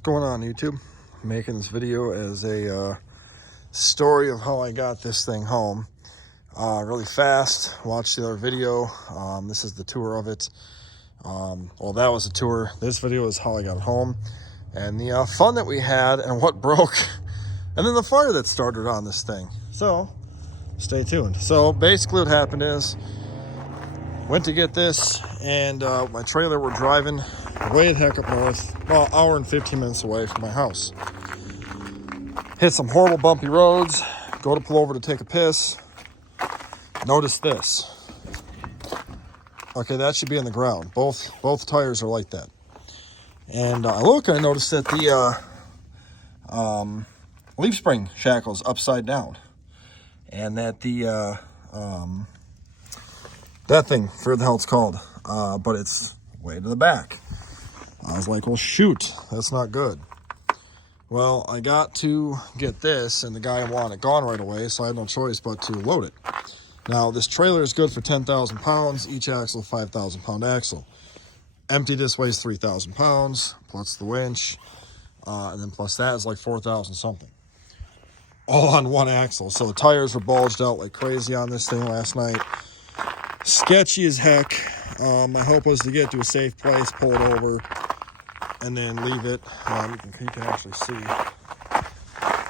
What's going on, YouTube? I'm making this video as a story of how I got this thing home really fast. Watch the other video. This is the tour of it. Well, that was a tour. This video is how I got it home and the fun that we had and what broke and then the fire that started on this thing. So stay tuned. So basically what happened is went to get this, and my trailer, we're driving way the heck up north, about an hour and 15 minutes away from my house. Hit some horrible bumpy roads, go to pull over to take a piss. Notice this. Okay, that should be on the ground. Both tires are like that. And I noticed that the leaf spring shackle's upside down. And that the that thing, I forget the hell it's called, but it's way to the back. I was like, well, shoot, that's not good. Well, I got to get this, and the guy wanted it gone right away, so I had no choice but to load it. Now, this trailer is good for 10,000 pounds, each axle 5,000 pound axle. Empty this weighs 3,000 pounds, plus the winch, and then plus that is like 4,000 something. All on one axle, so the tires were bulged out like crazy on this thing last night. Sketchy as heck. My hope was to get to a safe place, pull it over, and then leave it. You can actually see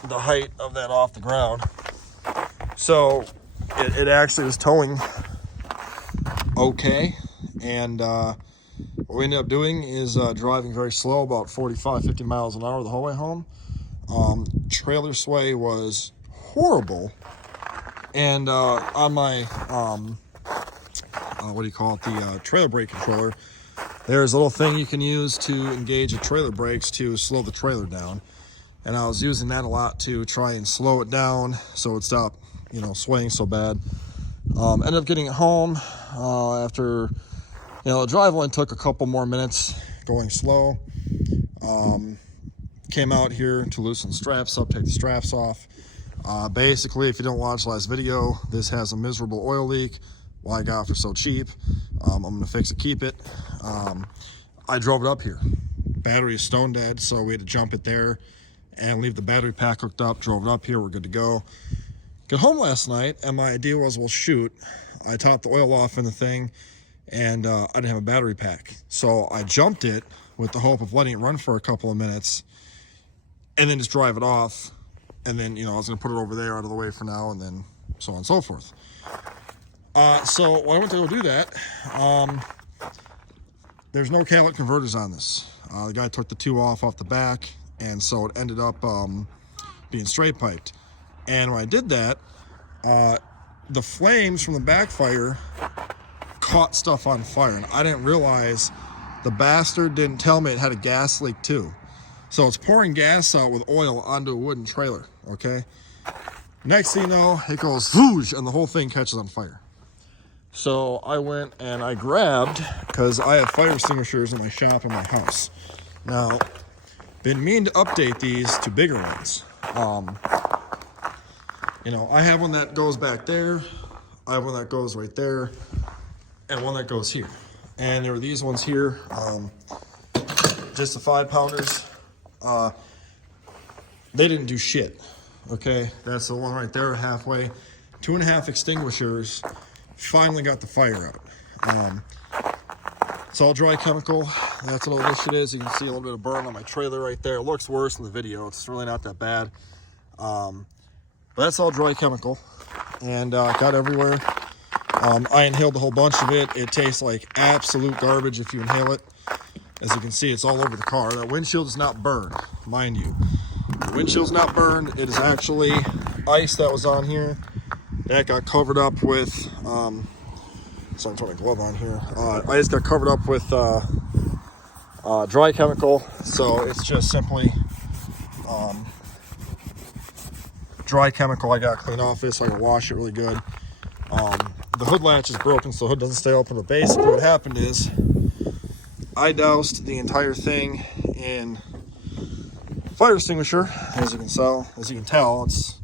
the height of that off the ground. So it actually was towing okay, and what we ended up doing is driving very slow, about 45-50 miles an hour the whole way home. Trailer sway was horrible, and on my the trailer brake controller, there's a little thing you can use to engage the trailer brakes to slow the trailer down, and I was using that a lot to try and slow it down so it stopped, swaying so bad. Ended up getting it home after, the drive only took a couple more minutes going slow. Came out here to loosen the straps up, take the straps off. Basically, if you don't watch the last video, this has a miserable oil leak. Why I got it for so cheap. I'm gonna fix it, keep it. I drove it up here. Battery is stone dead, so we had to jump it there and leave the battery pack hooked up. Drove it up here, we're good to go. Got home last night, and my idea was, well, shoot, I topped the oil off in the thing, and I didn't have a battery pack. So I jumped it with the hope of letting it run for a couple of minutes, and then just drive it off. And then, I was gonna put it over there out of the way for now, and then so on and so forth. So when I went to go do that, there's no catalytic converters on this. The guy took the two off the back, and so it ended up being straight piped. And when I did that, the flames from the backfire caught stuff on fire, and I didn't realize the bastard didn't tell me it had a gas leak too. So it's pouring gas out with oil onto a wooden trailer, okay? Next thing you know, it goes whoosh, and the whole thing catches on fire. So I went and I grabbed, because I have fire extinguishers in my shop in my house. Now, been meaning to update these to bigger ones. I have one that goes back there, I have one that goes right there, and one that goes here. And there were these ones here, just the 5-pounders. They didn't do shit. Okay, that's the one right there, halfway. 2.5 extinguishers finally got the fire out. It's all dry chemical. That's what all this shit is. You can see a little bit of burn on my trailer right there. It looks worse in the video. It's really not that bad. But that's all dry chemical, and got everywhere. I inhaled a whole bunch of it. It tastes like absolute garbage if you inhale it. As you can see, it's all over the car. That windshield is not burned, mind you. The windshield's not burned. It is actually ice that was on here. That got covered up with, so I'm putting my glove on here. Ice got covered up with dry chemical. So it's just simply dry chemical. I got to clean off this so I can wash it really good. The hood latch is broken, so the hood doesn't stay open. But basically what happened is I doused the entire thing in fire extinguisher. As you can tell, it's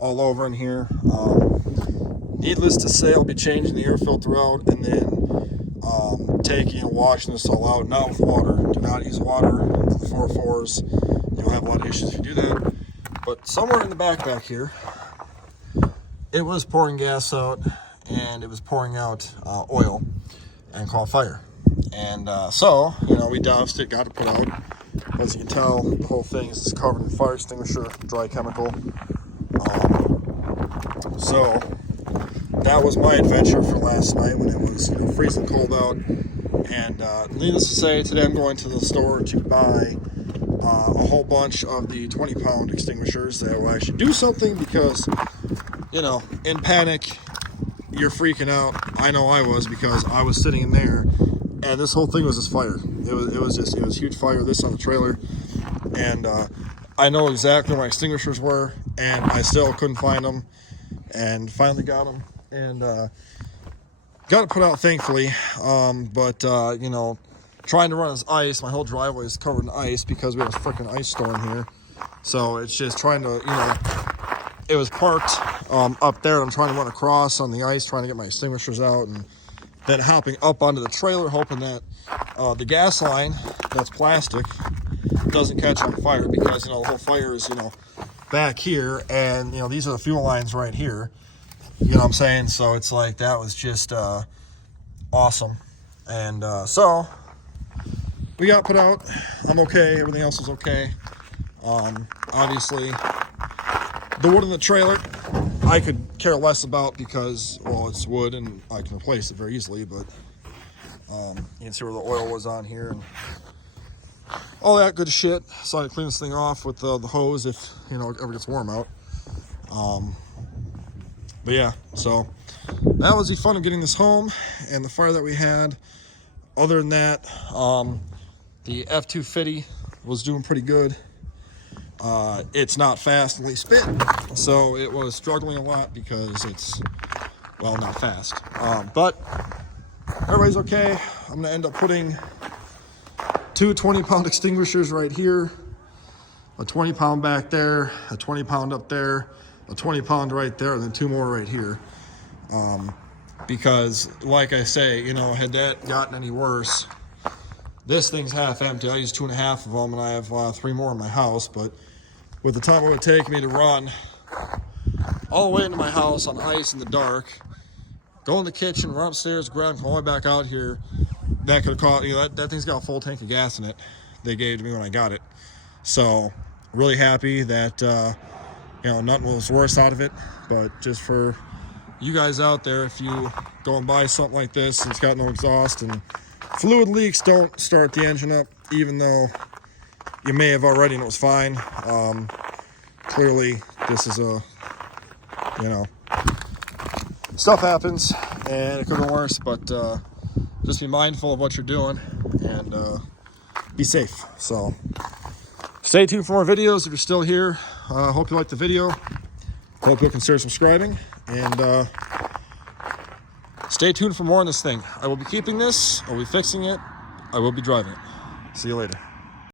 all over in here. Needless to say, I'll be changing the air filter out, and then taking and washing this all out. Not with water. Do not use water for the 4.4s. You'll have a lot of issues if you do that. But somewhere in the back here, it was pouring gas out, and it was pouring out oil and caught fire. And so, you know, we doused it, got it put out. As you can tell, the whole thing is just covered in fire extinguisher, dry chemical. So that was my adventure for last night when it was, you know, freezing cold out. And needless to say, today I'm going to the store to buy a whole bunch of the 20-pound extinguishers that will actually do something, because, you know, in panic, you're freaking out. I know I was, because I was sitting in there and this whole thing was just fire. It was huge fire, this on the trailer. And I know exactly where my extinguishers were, and I still couldn't find them, and finally got them, and got it put out, thankfully. But you know, trying to run this ice, my whole driveway is covered in ice because we have a freaking ice storm here. So it's just trying to, you know, it was parked up there. I'm trying to run across on the ice, trying to get my extinguishers out, and then hopping up onto the trailer, hoping that the gas line, that's plastic, doesn't catch on fire, because, you know, the whole fire is, you know, back here, and, you know, these are the fuel lines right here. You know what I'm saying? So it's like, that was just awesome. And so we got put out. I'm okay. Everything else is okay. Obviously, the wood in the trailer, I could care less about, because, well, it's wood and I can replace it very easily. But you can see where the oil was on here and all that good shit. So I clean this thing off with the hose if, you know, it ever gets warm out. But yeah, so that was the fun of getting this home and the fire that we had. Other than that, the F-250 was doing pretty good. It's not fast in least bit, so it was struggling a lot because it's, well, not fast. But everybody's okay. I'm gonna end up putting two 20-pound extinguishers right here, a 20-pound back there, a 20-pound up there, a 20-pound right there, and then two more right here. Because, like I say, you know, had that gotten any worse, this thing's half empty. I use 2.5 of them, and I have 3 more in my house. But with the time it would take me to run all the way into my house on ice in the dark, go in the kitchen, run upstairs, grab, come all the way back out here, that could have caught, you know, that thing's got a full tank of gas in it. They gave to me when I got it. So really happy that you know, nothing was worse out of it. But just for you guys out there, if you go and buy something like this and it's got no exhaust and fluid leaks, don't start the engine up, even though you may have already and it was fine. Clearly this is a, you know, stuff happens and it could have been worse. But just be mindful of what you're doing and be safe. So stay tuned for more videos if you're still here. Hope you liked the video. Hope you'll consider subscribing, and stay tuned for more on this thing. I will be keeping this, I will be fixing it, I will be driving it. See you later.